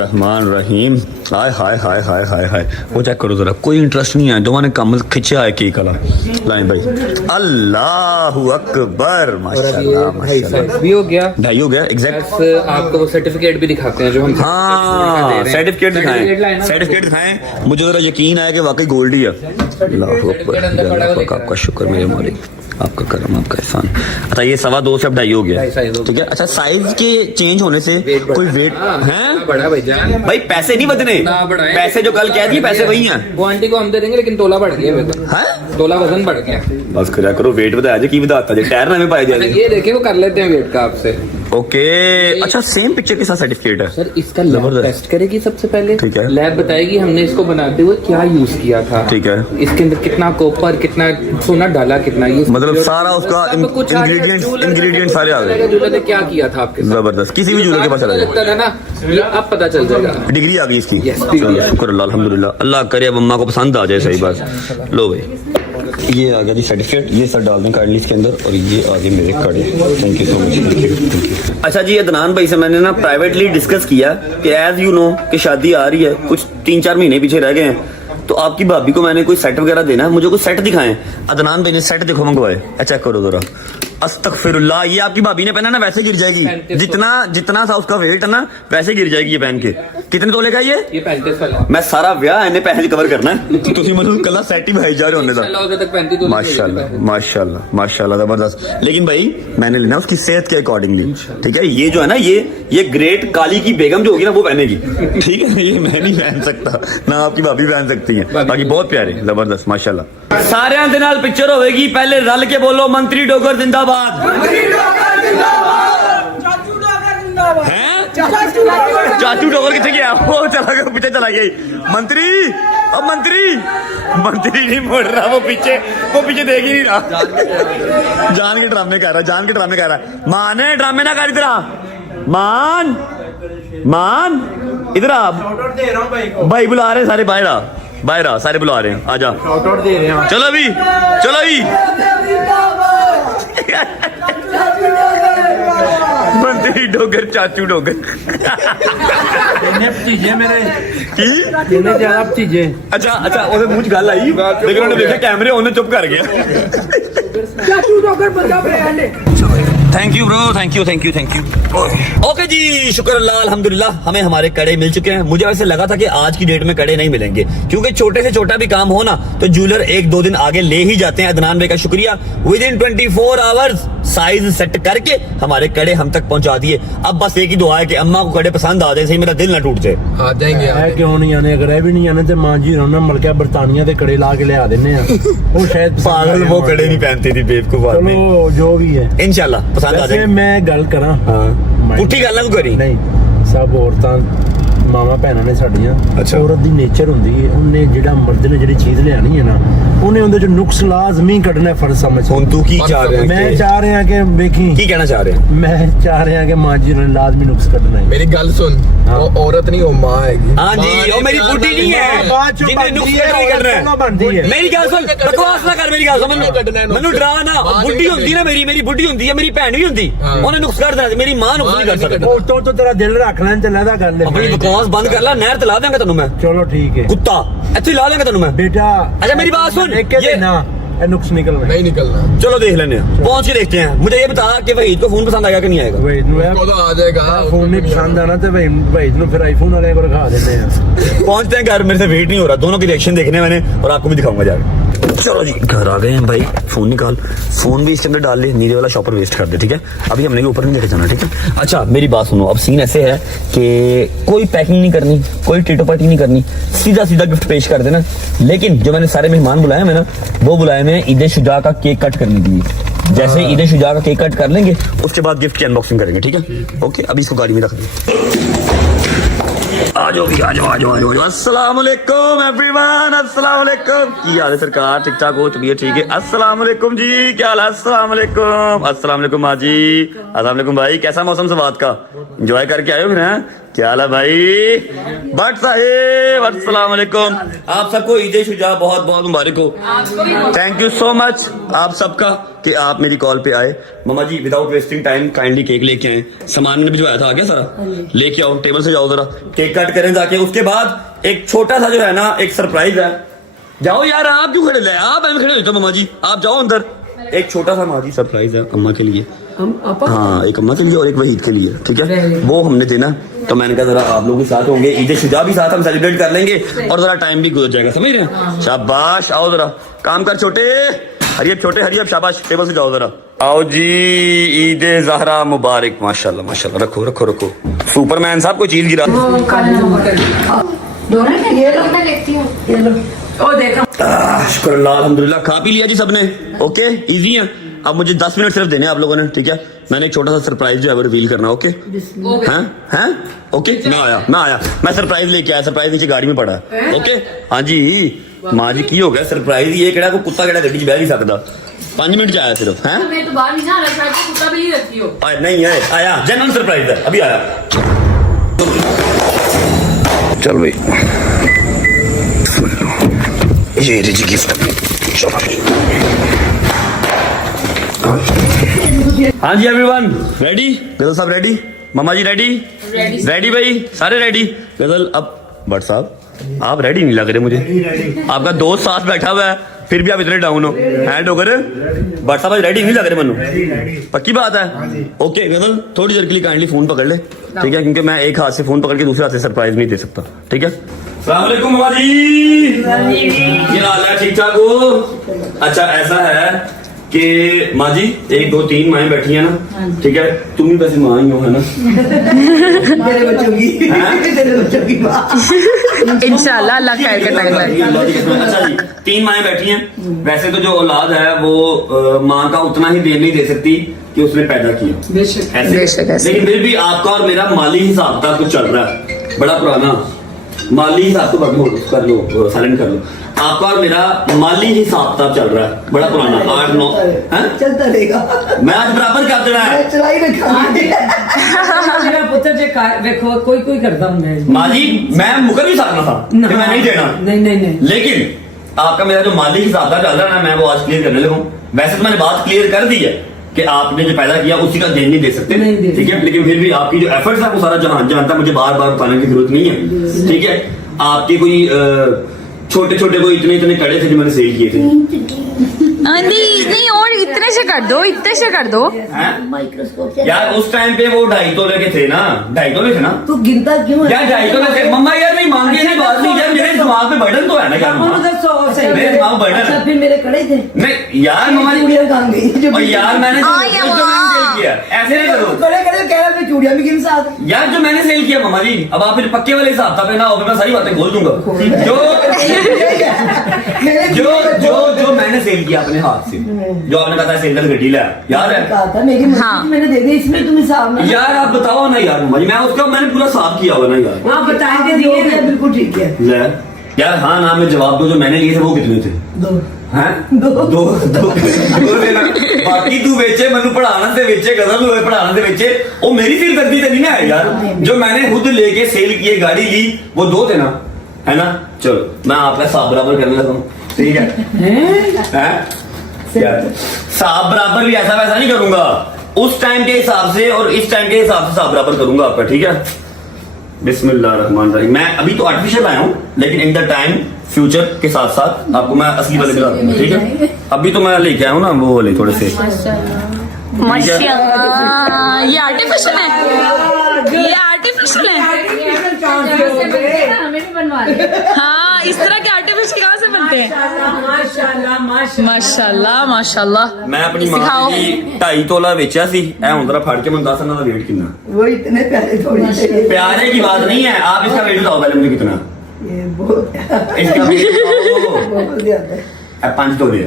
रहमान रहीम। हाय हाय हाय हाय हाय हाय, वो चेक करो जरा, कोई इंटरेस्ट नहीं है, दोनों ने कम खिंचा है केक वाला। लाइन भाई, अल्लाहू अकबर, माशाल्लाह माशाल्लाह। भी हो गया, ढाई हो गया एग्जैक्ट। आपको वो सर्टिफिकेट भी दिखाते हैं जो हम हाँ, सर्टिफिकेट दिखाएं, सर्टिफिकेट दिखाएं। मुझे जरा यकीन आया कि वाकई गोल्ड ही है। अल्लाहू अकबर, अल्लाह पाक आपका शुक्र मेरे मालिक, आपका करम, आपका एहसान। अच्छा ये 2.25 से अब 2.5 हो गया, ठीक है। अच्छा साइज के चेंज होने से कोई वेट है बड़ा भाई? पैसे नहीं बदले, पैसे जो कल कह दिए पैसे वही हैं। वो आंटी को हम दे देंगे, लेकिन तोला बढ़ गया है, तोला वजन बढ़ गया। बस करा करो, वेट बताया जाए की बताता जाए, टायर ना पाए जाए। ये देखिए वो कर लेते हैं वेट का आपसे। ओके, अच्छा सेम पिक्चर के साथ सर्टिफिकेट है सर। इसका लैब टेस्ट करेगी सबसे पहले, ठीक है। लैब बताएगी हमने इसको बनाते हुए क्या यूज किया था, ठीक है। इसके अंदर कितना कॉपर, कितना सोना डाला, कितना ये मतलब सारा उसका इंग्रेडिएंट सारे आ गए। जूलर ने क्या किया था आपके साथ। जबरदस्त, किसी भी जूलर के पास चला जाए ना, ये अब पता चल जाएगा। डिग्री आ गई इसकी। Yes, degree है। शुक्र अल्लाह, अल्हम्दुलिल्लाह। अल्लाह करे अब अम्मा को पसंद आ जाए। सही बात। लो भाई, ये आ गया जी सर्टिफिकेट, ये सर डाल दें काइंडली इसके अंदर, और ये आ गए मेरे कड़े। Thank you so much, thank you. अच्छा जी, अदनान भाई से मैंने ना प्राइवेटली डिस्कस किया कि एज यू नो कि शादी आ रही है, कुछ 3-4 महीने पीछे रह गए हैं, तो आपकी भाभी को मैंने कोई सेट वगैरह देना है, मुझे कोई सेट दिखाएं। अदनान भाई ने सेट देखो मंगवाए, चेक करो जरा। अस्तगफिरुल्लाह, ये आपकी भाभी ने पहना ना, वैसे गिर जाएगी, जितना था उसका वेट है ना वैसे गिर जाएगी ये पहन के। कितने तोले का ये 35 वाला। मैं सारा ब्याह इन्हें पैसे कवर करना है। ਤੁਸੀਂ ਮੈਨੂੰ ਕੱਲਾ ਸੈਟ ਹੀ ਭਾਈ ਜਾ ਰਹੇ होने तक माशाल्लाह माशाल्लाह माशाल्लाह, जबरदस्त। लेकिन भाई मैंने लेना उसकी सेहत के अकॉर्डिंगली, ठीक है। ये जो है ना, ये ग्रेट काली की बेगम जो होगी ना वो पहनेगी, ठीक है। ये मैं नहीं पहन सकता, ना आपकी भाभी पहन सकती है। बाकी बहुत प्यारे, जबरदस्त माशाल्लाह। सारे दे नाल पिक्चर होगी, पहले रल के बोलो मंत्री डोगर जिंदाबाद। चाचू डोगर कितने गया? वो चला गया, पीछे चला गया। मंत्री, अब मंत्री नहीं मुड़ रहा, वो पीछे देख ही नहीं रहा। जान के ड्रामे कर रहा है। मान है ड्रामे ना कर, इधर आ मान इधर आ। भाई बुला रहे सारे, बाहर आ, सारे बुला रहे हैं, आजा। चलो अभी मंत्री डोगर, चाचू डोगर भतीजे मेरे की ज्यादा भतीजे। अच्छा ਉਹਦੇ ਮੂੰਹ 'ਚ ਗੱਲ ਆਈ, ਲੇਕਿन ਉਹਨੇ ਦੇਖਿਆ ਕੈਮਰੇ, ਉਹਨੇ ਚੁੱਪ कर गया। चाचू डॉक्टर बंदा ब्रांड है। Thank you bro, thank you. Okay जी, शुक्र अल्लाह, अल्हम्दुलिल्लाह, हमें हमारे कड़े मिल चुके हैं। मुझे वैसे लगा था कि आज की डेट में कड़े नहीं मिलेंगे, क्योंकि छोटे से छोटा भी काम हो ना तो जूलर 1-2 दिन आगे ले ही जाते हैं। अदनान भाई का शुक्रिया, with in 24 hours size set करके हमारे कड़े हम तक पहुंचा दिए। अब बस एक ही दुआ है कि अम्मा को कड़े पसंद आ जाए, सही मेरा दिल ना टूट जाए। आ जाएंगे, क्यों नहीं आने, अगर ये भी नहीं आने तो मां जी होना मलका बरतानिया के कड़े ला के लिया देने वो शायद पागल, वो कड़े नहीं पहनती थी बेवकूफ आदमी। चलो जो भी है, इंशाल्लाह पसंद आ जाए। मैं गल करा ਪੁੱਠੀ ਗੱਲ ਨਾ ਤੂੰ ਕਰੀ। ਨਹੀਂ, ਸਭ ਔਰਤਾਂ ਮਾਵਾਂ ਭੈਣਾਂ ਨੇ ਸਾਡੀਆਂ। ਅੱਛਾ। ਔਰਤ ਦੀ ਨੇਚਰ ਹੁੰਦੀ ਹੈ, ਉਹਨੇ ਜਿਹੜਾ ਮਰਦ ਨੇ ਜਿਹੜੀ ਚੀਜ਼ ਲਿਆਣੀ ਹੈ ਨਾ, ਉਹਨੇ ਉਹਦੇ ਚ ਨੁਕਸ ਲਾਜ਼ਮੀ ਕੱਢਣਾ, ਫਰਜ਼ ਸਮਝ। ਹੁਣ ਤੂੰ ਕੀ ਚਾਹ ਰਿਹਾ? ਮੈਂ ਚਾਹ ਰਿਹਾ ਕਿ ਵੇਖੀ ਕੀ ਕਹਿਣਾ ਚਾਹ ਰਿਹਾ? ਮੈਂ ਚਾਹ ਰਿਹਾ ਕਿ ਮਾਂ ਜੀ ਨੇ ਲਾਜ਼ਮੀ ਨੁਕਸ ਕੱਢਣਾ ਹੈ। मेरी गल सुन, वो औरत नहीं, वो माँ हैगी। हाँ जी, वो मेरी बुढ़ी नहीं है जिन्हें नुक्स नहीं करना है। मेरी गल सुन, बकवास ना कर, मेरी गल सुन, मैनू डरा ना। बुढ़ी होंदी ना, मेरी बुढ़ी होंदी है, मेरी भैन भी होंदी, उन्हें नुक्स कर देना, मेरी मां नुक्स नहीं कर सकती। तो तेरा दिल रख लें, चल दा गल अपनी बकवास बंद कर ला, नहर तला देंगे तेनू मैं। चलो ठीक है, कुत्ता इत्थे ला देंगे तेनू मैं बेटा। अच्छा मेरी बात सुन, ये ना नुक्स निकलना नहीं निकलना। चलो देख लेने हैं, पहुंच के देखते हैं। मुझे ये बता कि वहीद को फोन पसंद आएगा कि नहीं आएगा? उसको तो आ जाएगा। फोन नहीं पसंद आना तो वहीद नु फिर आईफोन वाले को रखा देते हैं। पहुंचते हैं घर, मेरे से वेट नहीं हो रहा, दोनों की रिएक्शन देखने मैंने, और आपको भी दिखाऊंगा जाकर। चलो जी, घर आ गए हैं भाई। फोन निकाल, फोन भी इसके अंदर डाल ले, नीले वाला शॉपर वेस्ट कर दे, ठीक है। अभी हमने ऊपर नहीं लेके जाना, ठीक है। अच्छा मेरी बात सुनो, अब सीन ऐसे है कि कोई पैकिंग नहीं करनी, कोई टीटो पार्टी नहीं करनी, सीधा गिफ्ट पेश कर देना। लेकिन जो मैंने सारे मेहमान बुलाए हैं ना, वो बुलाए मैं ईद शुजा का केक कट करने के लिए। जैसे ईद शुजा का केक कट कर लेंगे, उसके बाद गिफ्ट की अनबॉक्सिंग करेंगे, ठीक है। ओके, अभी इसको गाड़ी में रख दें। आ जाओ अस्सलाम वालेकुम एवरीवन, अस्सलाम वालेकुम। की हाल है सरकार? ठीक ठाक हो? तबीयत ठीक है? अस्सलाम वालेकुम जी, क्या हाल है? अस्सलाम वालेकुम, अस्सलाम वालेकुम माँ जी, अस्सलाम वालेकुम भाई। कैसा मौसम सवात का? एंजॉय करके आए हो फिर हैं? क्या हाल है भाई? भट्ट साहेब अस्सलाम वालेकुम। आप सबको ईद शुजा बहुत बहुत मुबारक हो। थैंक यू सो मच आप सबका कि आप मेरी कॉल पे आए। मामा जी without wasting time kindly cake लेके आए। सामान मैंने भिजवाया था, आ गया सारा? लेके आओ, टेबल से जाओ जरा, केक कट करें जाके। उसके बाद एक छोटा सा जो है ना एक सरप्राइज है। जाओ यार, आप क्यों खड़े? आप खड़े हो तो मामा जी आप जाओ अंदर। एक छोटा सा मामा जी सरप्राइज है अम्मा के लिए। हाँ, एक अम्मा के लिए और एक वहीद के लिए, ठीक है? वो हमने देना, तो मैंने कहा जरा आप लोगों के साथ होंगे, ईद शुजा भी साथ हम सेलिब्रेट कर लेंगे और जरा टाइम भी गुजर जाएगा, समझ रहे हैं? शाबाश, आओ जरा काम कर छोटे हरियब, छोटे हरियब, शाबाश, टेबल से जाओ जरा। आओ जी, ईद ज़हरा मुबारक। माशाल्लाह माशाल्लाह, रखो रखो रखो। सुपरमैन साहब कोई चीज गिरा। शुक्र अल्लाह, अल्हम्दुलिल्लाह। खा पी लिया जी सबने? ओके, इजी है। अब मुझे 10 मिनट सिर्फ देने हैं आप लोगों ने, ठीक है? मैंने एक छोटा सा सरप्राइज जो है वो रिवील करना। ओके हैं? ओके, मैं आया, मैं सरप्राइज लेके आया। सरप्राइज नीचे गाड़ी में पड़ा है। ओके, हाँ जी माँ जी, की हो गया सरप्राइज? ये केड़ा कोई कुत्ता केड़ा गड्डी च बह नहीं सकता। 5 मिनट आया सिर्फ। हैं? मैं तो बाहर नहीं जा रहा, शायद कुत्ता भी रखती हो। नहीं है, आया जेन्युइन सरप्राइज है, अभी आया। चल भाई, ये जी गिफ्ट। हाँ जी एवरीवन, रेडी? गजल साहब रेडी? मामा जी रेडी? रेडी भाई, सारे रेडी? गजल अब भट्ट साहब आप रेडी नहीं लग रहे मुझे। आपका दोस्त साथ बैठा हुआ है फिर भी आप इतने डाउन हो। हैंड हो गए भट्ट साहब, रेडी नहीं लग रहे मनु? पक्की बात है? ओके गजल, थोड़ी देर के लिए काइंडली फोन पकड़ ले, ठीक है? क्योंकि मैं एक हाथ से फोन पकड़ के दूसरे हाथ से सरप्राइज नहीं दे सकता, ठीक है? अस्सलाम वालेकुम मामा जी, क्या हाल है? ठीक ठाक हो? अच्छा ऐसा है कि माँ जी 1 2 3 माएँ बैठी है ना, ठीक है? तुम ही वैसे माँ ही हो, है ना? तेरे बच्चों की इंशाल्लाह अल्लाह खैर करेगा। अच्छा जी, 3 माएँ बैठी हैं। वैसे तो जो औलाद है वो माँ का उतना ही देर नहीं दे सकती कि उसने पैदा किया, बेशक ऐसे। लेकिन फिर भी आपका और मेरा माली हिसाब था कुछ चल रहा है, बड़ा पुराना माली हिसाब तो कर लो, साइलेंट कर लो। आपका और मेरा माली हिसाब किताब चल रहा है बड़ा पुराना, 8 9 चलता रहेगा। मैं आज बराबर कर देना है। चलाई रखा मेरा पुत्र जे देखो कोई करता हूं मैं। माली मैं मुकर भी सकता था कि मैं नहीं देना, नहीं। लेकिन आपका मेरा जो माली हिसाब था चल रहा है ना, मैं वो आज क्लियर करने लगूं। वैसे तो मैंने बात क्लियर कर दी है कि आपने जो पैदा किया उसी का देन नहीं दे सकते, ठीक है? लेकिन फिर भी आपकी जो एफर्ट्स है वो सारा जहां जानता, मुझे बार बार बताने की जरूरत नहीं है, ठीक है? आपके कोई छोटे छोटे कोई इतने कड़े थे जो मैंने सेल किए थे। नहीं और इतने से कर दो, इतने से कर दो। माइक्रोस्कोप यार उस टाइम पे वो 2.5 तोले के थे ना, 2.5 तोले थे ना? तू गिनता क्यों है? यार 2.5 तोले थे मम्मा। यार नहीं मांगे नहीं, बात नहीं यार, मेरे दिमाग पे बर्डन तो है ना यार मम्मा। मेरे दिमाग में बर्डन अच्छा है। फिर मेरे कड़े थे। नहीं यार मम्मा जी, चूड़ियां कहाँ गई? और यार मैंने जो मैंने सेल किया, ऐसे नहीं करो कड़े कह रहा मैं चूड़ियां भी गिन साथ। यार, जो मैंने सेल किया मम्मा जी। अब आप फिर पक्के वाले हिसाब था ना, मैं सारी बातें खोल दूंगा। जो मैंने सेल किया अपने हाथ से, जो आपने कहा था सेल कर गड्डी ला, याद है? कहा था मेरी मर्जी मैंने दे दी, इसमें तुम हिसाब में। यार आप बताओ ना यार मम्मा जी, मैं उसका मैंने पूरा साफ किया हुआ ना यार। हाँ बताएंगे दिए ना। बिल्कुल ठीक है। ले यार, हाँ ना में जवाब दो, जो मैंने लिए थे वो कितने थे? 2 हैं? दो लेना। बाकी तू बेचे मनु पढ़ाना से बेचे, गजल हुए पढ़ाना से बेचे, वो मेरी सिरदर्दी तो नहीं ना है यार। जो मैंने खुद लेके सेल किए, गाड़ी ली, वो 2 थे ना, है ना? चलो मैं आपका साफ बराबर करने लगा हूँ, ठीक है? यार साफ बराबर भी ऐसा वैसा नहीं करूंगा, उस टाइम के हिसाब से और इस टाइम के हिसाब से साफ बराबर करूंगा आपका, ठीक है? बिस्मिल्लाहिर्रहमानिर्रहीम। मैं अभी तो आर्टिफिशियल आया हूँ, लेकिन इन द टाइम फ्यूचर के साथ साथ आपको मैं असली वाले दिला दूंगा, ठीक है? अभी तो मैं लेके आया हूँ ना वो वाले थोड़े से। माशाल्लाह, ये आर्टिफिशियल है, ये आर्टिफिशियल है। हमें भी बनवा दे। हाँ, इस तरह के आर्टिफिशियल कहाँ से बनते हैं? माशाल्लाह माशाल्लाह। मैं अपनी मां की 2.5 तोला बेचा सी, ऐ हुन जरा फड़ के मैं 10 का वेट कितना। वो इतने प्यारे थोड़ी से। प्यारे की बात नहीं है, आप इसका वेट बताओ पहले मुझे कितना? ये बहुत इसका वेट बताओ। बहुत ज्यादा है। 5 तोले।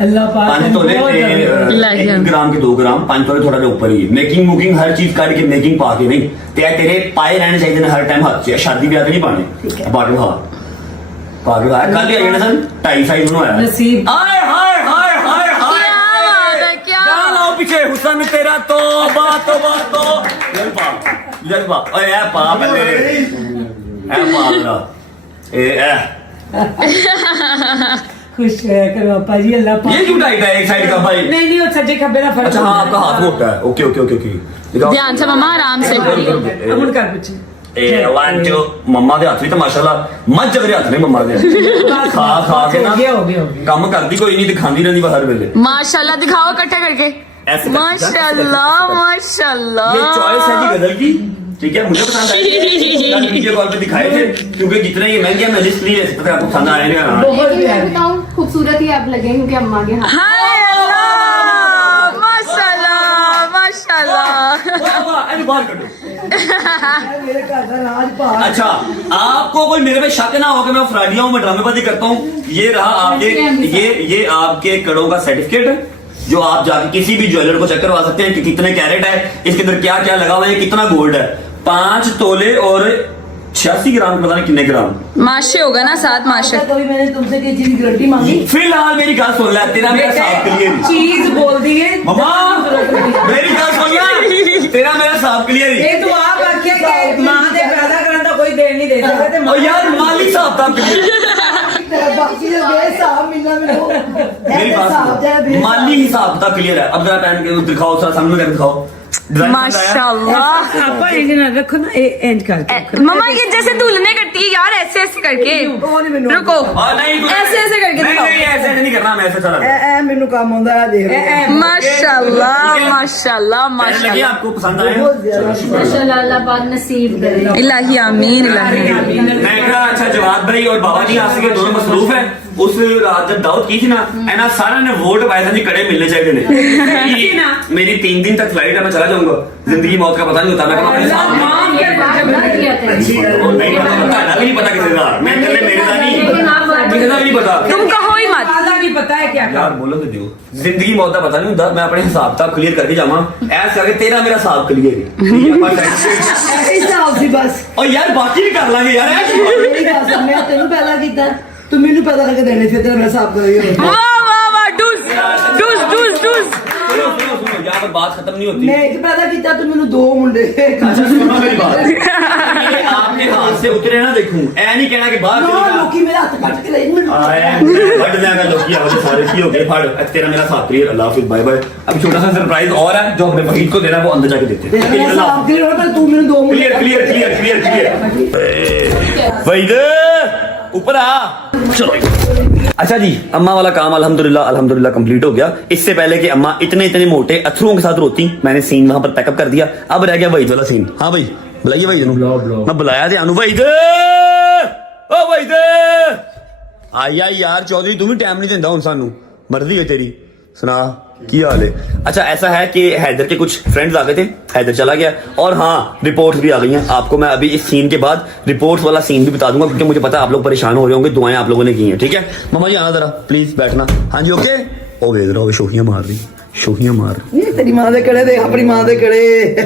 अल्लाह पाक 5 तोले 1 ग्राम के 2 ग्राम, 5 तोले थोड़ा जिहा ऊपर ही। मेकिंग हर चीज काट के मेकिंग पा के नहीं, तेरे पाए रहने चाहिए हर टाइम हाथ से। शादी ब्याह नहीं पाने बाकी हाथ पागे भाई। कल ही आई ना सर 2.5 साइज में आया। नसीब। हाय हाय हाय हाय हाय, क्या बात है, क्या लाओ पीछे हुसन तेरा, तो बात ਦੂਜਾ ਪਾ ਓਏ ਇਹ ਪਾ ਬੱਲੇ ਇਹ ਪਾ ਲਾ ਇਹ खुश रहा करो अपा जी अल्लाह पाक ये क्यों टाइट है एक साइड का भाई नहीं वो सज्जे खब्बे का फर्क अच्छा हाँ आपका हाथ मोटा है ओके ओके ओके ओके दिखाओ ध्यान से मम्मा आराम से अमन कर पूछे ए वन टू मम्मा ਦੇ ਹੱਥ ਵੀ ਤਾਂ ਮਾਸ਼ਾਅੱਲਾ ਮੱਝ ਜਗਰੇ ਹੱਥ ਨੇ ਮम्मा ਦੇ ਖਾ ਖਾ ਕੇ ਨਾ हो गया ਕੰਮ ਕਰਦੀ ਕੋਈ ਨਹੀਂ ਦਿਖਾਉਂਦੀ ਰਹਿੰਦੀ ਬਾਹਰ ਵੇਲੇ माशाल्लाह दिखाओ इकट्ठे करके ऐसे कर, माशाल्लाह ये माशाल्लाह चॉइस है जी गदर की ठीक है मुझे पसंद आया वीडियो कॉल पे दिखाए थे क्योंकि जितने ये महंगे हैं मैं लिस्ट नहीं ले सकता आपको पसंद आए नहीं लेकिन मैं बताऊं खूबसूरत ही आप लगे क्योंकि अम्मा के हाथ हाय अल्लाह माशाल्लाह माशाल्लाह मेरे घर का राज पाल अच्छा आपको कोई मेरे पे शक ना हो कि मैं फ्रॉडिया हूँ मैं ड्रामेबाजी करता हूँ ये रहा आपके ये आपके कड़ों का सर्टिफिकेट है जो आप जाके किसी भी ज्वेलर को चेक करवा सकते हैं कि कितने कैरेट है इसके अंदर क्या क्या लगा हुआ है कितना गोल्ड है 5 तोले और 86 ग्राम पता नहीं कितने ग्राम माशे होगा ना 7 माशे कभी मैंने तुमसे किसी चीज की गारंटी मांगी फिलहाल मेरी बात सुन ले तेरा मेरा साफ क्लियर चीज बोल दी है मम्मा मेरी बात सुन ले तेरा मेरा साफ क्लियर ये तो आप आखे कि मां दे पैदा करन दा कोई देर नहीं दे सकदा ते और यार माली साहब था क्लियर बाकी जो बेसाब मिलना मेरे को मेरी बात सुनो माली हिसाब था क्लियर है अब जरा पहन के दिखाओ सर सामने करके दिखाओ डिजाइन पसंद आया? माशाल्लाह आपा इंज रखो ना ए एंड कर मम्मा ये जैसे दुल्हने करती है यार ऐसे ऐसे करके रुको और नहीं तू- ऐसे ऐसे करके नहीं दिखाओ नहीं ऐसे नहीं करना मैं ऐसे चला ए मेनू काम आंदा है देख माशाल्लाह माशाल्लाह लगी माशाल्लाह आपको पसंद आया बहुत ज्यादा माशाल्लाह अल्लाह पाक नसीब करे इलाही आमीन इलाही आमीन। मैं कहा अच्छा जवाब भाई और बाबा जी यहाँ से दोनों मसरूफ है उस रात जब दावत की थी ना एना सारा ने वोट पाया था जी कड़े मिलने चाहिए थे मेरी 3 दिन तक फ्लाइट है मैं चला जाऊंगा जिंदगी मौत का पता नहीं होता मैं कहता अपने साथ में नहीं पता भी नहीं पता किसी का मैं कल मेरे का नहीं किसी का भी नहीं पता तुम कहो ही मत आधा नहीं पता है क्या यार बोलो तो दियो जिंदगी मौत का पता नहीं होता मैं अपने हिसाब किताब क्लियर करके जावा ऐसा करके तेरा मेरा हिसाब क्लियर हिसाब सी बस और यार बाकी भी कर लांगे यार ऐसे मेरी बात सुन मैं तेनू पैदा कीता तू मैनू पैदा करके देने फिर तेरा मैं साफ करेगी वाह वाह वाह डूस डूस डूस डूस सुनो सुनो सुनो यहाँ पर बात खत्म नहीं होती मैं एक पैदा कीता तू मैनू 2 मुंडे अच्छा सुनो मेरी बात ये आपके हाथ से उतरे ना देखूं ऐ नहीं कहना कि बाहर ना चली जा। लोकी मेरा हाथ काट के ले मैनू आए बट देगा लोग की आवाज सारे की हो गए फाड़ अब तेरा मेरा साथ क्लियर अल्लाह हाफिज बाय बाय अब छोटा सा सरप्राइज और है जो अपने फकीर को देना है वो अंदर जाके देते तेरा मेरा साफ क्लियर हो पर तू मैनू 2 मुंडे clear clear clear clear clear Waheed ऊपर आ चलो अच्छा जी अम्मा वाला काम अल्हम्दुलिल्लाह कंप्लीट हो गया इससे पहले कि अम्मा इतने मोटे अथरुओं के साथ रोती मैंने सीन वहां पर पैकअप कर दिया अब रह गया वहीद वाला सीन हाँ भाई बुलाइए वहीद मैं बुलाया थे अनु वहीद ओ वहीद आई यार चौधरी तू भी टाइम नहीं देता हूं सानू मर्जी है तेरी सुना की हाल है अच्छा ऐसा है कि हैदर के कुछ फ्रेंड्स आ गए थे हैदर चला गया और हाँ रिपोर्ट्स भी आ गई हैं आपको मैं अभी इस सीन के बाद रिपोर्ट्स वाला सीन भी बता दूंगा क्योंकि मुझे पता है आप लोग परेशान हो रहे होंगे दुआएं आप लोगों ने की हैं ठीक है मम्मा जी आना जरा प्लीज बैठना हाँ जी ओके ओ वेद रहा शोहियां मार रही शोहियां मार ये तेरी मां दे कड़े दे अपनी मां दे कड़े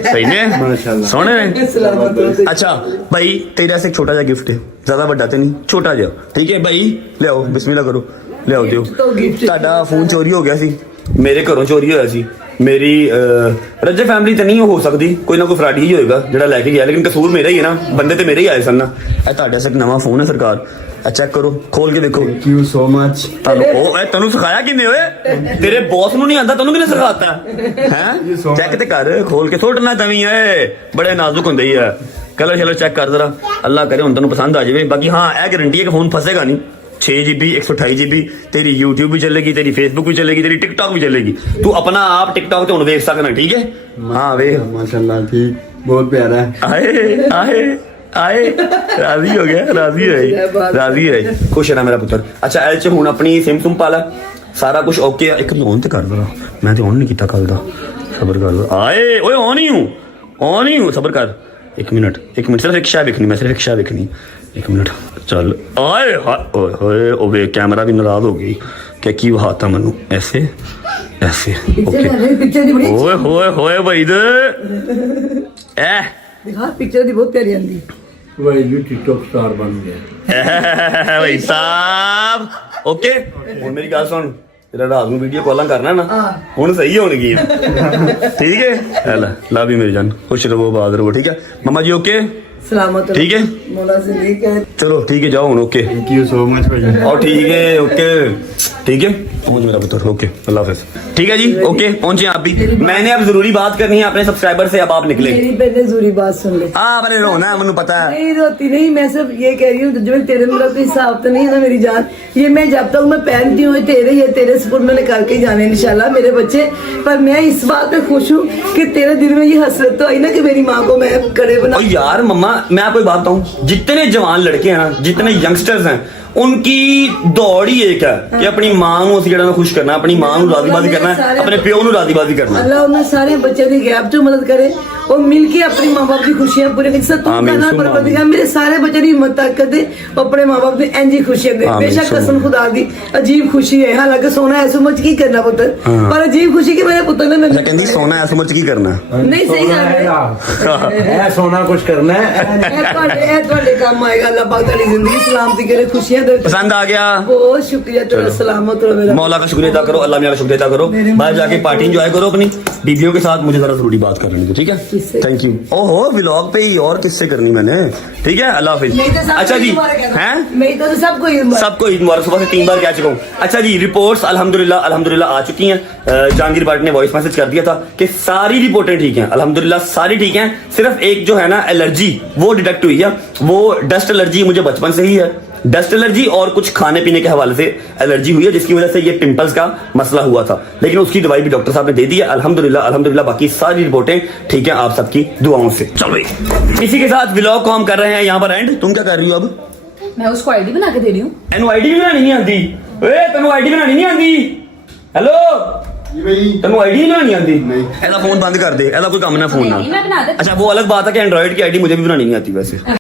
सही ने माशाल्लाह सोने ने सलामत हो अच्छा भाई तेरे से एक छोटा सा गिफ्ट है ज्यादा बड़ा तो नहीं छोटा जा ठीक है भाई ले आओ बिस्मिल्लाह करो ले आओ दियो ਤੁਹਾਡਾ ਫੋਨ ਚੋਰੀ ਹੋ ਗਿਆ ਸੀ ਮੇਰੇ ਘਰੋਂ ਚੋਰੀ ਹੋਇਆ ਸੀ ਮੇਰੀ ਰੱਜੇ ਫੈਮਿਲੀ ਤੇ ਨਹੀਂ ਹੋ ਸਕਦੀ ਕੋਈ ਨਾ ਕੋਈ ਫਰਾਡੀ ਹੀ ਹੋਏਗਾ ਜਿਹੜਾ ਲੈ ਕੇ ਗਿਆ ਲੇਕਿਨ ਕਸੂਰ ਮੇਰਾ ਹੀ ਹੈ ਨਾ ਬੰਦੇ ਤੇ ਮੇਰੇ ਹੀ ਆਏ ਸਨ ਨਾ ਇਹ ਤੁਹਾਡੇ ਸੇ ਇੱਕ ਨਵਾਂ ਫੋਨ ਹੈ ਸਰਕਾਰ ਚੈੱਕ ਕਰੋ ਖੋਲ ਕੇ ਦੇਖੋ थैंक यू सो मच ਤੁਹਾਨੂੰ ਉਹ ਇਹ ਤੈਨੂੰ ਸਿਖਾਇਆ ਕਿੰਨੇ ਓਏ ਤੇਰੇ ਬੌਸ ਨੂੰ ਨਹੀਂ ਆਂਦਾ ਤੈਨੂੰ ਕਿਹਨੇ ਸਿਖਾਤਾ ਹੈ ਚੈੱਕ ਤੇ ਕਰ ਖੋਲ ਕੇ ਸੁੱਟ ਨਾ ਦਵੀਂ ਏ ਬੜੇ ਨਾਜ਼ੁਕ ਹੁੰਦੇ ਹੀ ਆ ਚਲੋ ਚੈੱਕ ਕਰ ਜ਼ਰਾ ਅੱਲਾ ਕਰੇ ਹੁਣ ਤੈਨੂੰ ਪਸੰਦ ਆ ਜਾਵੇ ਬਾਕੀ ਹਾਂ ਇਹ ਗਾਰੰਟੀ ਹੈ ਕਿ ਫੋਨ ਫਸੇਗਾ नहीं 6 GB 128 GB तेरी YouTube भी चलेगी तेरी Facebook भी चलेगी तेरी TikTok भी चलेगी तू अपना आप TikTok ਤੇ ਹੁਣ ਵੇਖ ਸਕਣਾ ਠੀਕ ਹੈ ਹਾਂ ਵੇਖ माशाल्लाह ठीक बहुत प्यारा है ਆਏ ਰਾਜ਼ੀ ਹੋ ਗਿਆ ਰਾਜ਼ੀ ਹੈ ਖੁਸ਼ ਰਹਿਣਾ ਮੇਰਾ ਪੁੱਤਰ ਅੱਛਾ ਐਲ ਚ ਹੁਣ ਆਪਣੀ ਸਿਮ ਸੁਮ ਪਾ ਲੈ ਸਾਰਾ ਕੁਝ ਓਕੇ ਆ ਇੱਕ ਔਨ ਤੇ ਕਰ ਦਰਾ ਮੈਂ ਤੇ ਔਨ ਨਹੀਂ ਕੀਤਾ ਕੱਲ ਦਾ ਸਬਰ ਕਰ ਆਏ ਓਏ ਔਨ ਹੀ ਹੂੰ ਸਬਰ ਕਰ ਇੱਕ ਮਿੰਟ ਸਿਰਫ ਇੱਕ ਸ਼ੈ ਵੇਖਣੀ ਮੈਂ ਸਿਰਫ ਇੱਕ ਸ਼ੈ ਵੇਖਣੀ एक मिनट चल आए होए ओवे कैमरा भी नाराज हो गई क्या की बहाता मनु ऐसे ओके पिक्चर दी बड़ी ओए होए भाई दे ए दिखा पिक्चर दी बहुत प्यारी आंदी वही भी टिकटॉक स्टार बन गया भाई साहब ओके और मेरी गल सुन तेरा रात में वीडियो कॉल करना ना हुन सही होणगी ठीक है ला भी मेरी जान खुश रहो आबाद रहो ठीक है मम्मा जी ओके सलामत रहो। ठीक है मौला से ठीक है। चलो ठीक है जाओ हुन okay thank you so much भाई और ठीक है ओके ठीक है पहुंच मेरा पुत्र ओके अल्लाह हाफिज ठीक है जी ओके पहुंचे आप भी मैंने अब जरूरी बात करनी है अपने सब्सक्राइबर से अब आप निकले मेरी पहले जरूरी बात सुन ले। हाँ मैंने रोना है मैंने पता है नहीं रोती नहीं, मैं सिर्फ ये कह रही हूँ जो तेरे मेरा कोई हिसाब तो नहीं है ना मेरी जान। ये मैं जब तक मैं पहनती हूँ तेरे ये तेरे स्कूल में करके जाने इंशाल्लाह मेरे बच्चे। पर मैं इस बात पे खुश हूँ कि तेरे दिल में ये हसरत तो आई ना कि मेरी माँ को मैं कड़े बना। और यार मम्मा मैं आपको एक बात बताऊं जितने जवान लड़के हैं ना जितने यंगस्टर्स हैं उनकी दौड़ ही एक है कि अपनी मां ਨੂੰ ਅਸੀਂ ਜਿਹੜਾ खुश करना अपनी मां ਨੂੰ ਰਾਜ਼ੀਬਾਜ਼ੀ करना अपने प्यो ਨੂੰ ਰਾਜ਼ੀਬਾਜ਼ੀ करना अल्लाह उन्हें सारे बच्चे की गैप जो मदद करे और मिलके अपने माँ बाप की खुशियां पूरी कर सब तुम आमीन, करना सुम्मा परवरदिगार मेरे सारे बच्चे की हिम्मत ताकत दे और अपने माँ बाप की इंज ही खुशियां दे। आमीन, बेशक सुम्मा। कसम खुदा दी अजीब खुशी है हालांकि सोना ऐसे मुझ की करना पुत्र पर अजीब खुशी की मेरे पुत्र ने मैं मैंने कहती सोना ऐसे मुझ की करना नहीं सही गल है ਇਹ ਸੋਨਾ ਕੁਝ ਕਰਨਾ ਹੈ ਇਹ ਤੁਹਾਡੇ ਕੰਮ ਆਏਗਾ अल्लाह पाक तेरी जिंदगी सलामती करे खुशियां दे। पसंद आ गया बहुत शुक्रिया तेरा सलामत रहो मेरा मौला का शुक्रिया अदा करो अल्लाह मियां का शुक्रिया अदा करो बाहर जाके पार्टी एंजॉय करो अपनी बीवियों के साथ मुझे जरा जरूरी बात कर लेने दो ठीक है किससे? थैंक यू ओहो व्लॉग पे ही और किससे करनी मैंने ठीक है अल्लाह हाफिज नहीं तो सब अच्छा जी हैं मैं तो सबको ईद मुबारक। सबको ईद मुबारक सुबह से 3 बार कह चुका हूँ अच्छा जी रिपोर्ट्स अल्हम्दुलिल्लाह आ चुकी हैं जहांगीर भट्ट ने वॉइस मैसेज कर दिया था कि सारी रिपोर्टें ठीक हैं अल्हम्दुलिल्लाह सारी ठीक हैं सिर्फ एक जो है ना एलर्जी वो डिटेक्ट हुई है वो डस्ट एलर्जी मुझे बचपन से ही है डस्ट एलर्जी और कुछ खाने पीने के हवाले से एलर्जी हुई है जिसकी वजह से ये पिंपल्स का मसला हुआ था लेकिन उसकी दवाई भी डॉक्टर साहब ने दे दी है अल्हम्दुलिल्लाह बाकी सारी रिपोर्टें ठीक है आप सबकी दुआओं से चल भाई इसी के साथ व्लॉग को हम कर रहे हैं यहाँ पर एंड तुम क्या कर रही हो अब मैं उसको आईडी बना के दे रही हूँ तेन आईडी भी बनानी नहीं आती ओए तेन आईडी बनानी नहीं आती हेलो तेन आईडी बनानी आती ऐसा फोन बंद कर दे ऐसा कोई काम ना फोन ना मैं बना देती अच्छा वो अलग बात है कि एंड्रॉइड की आईडी मुझे भी बनानी नहीं आती वैसे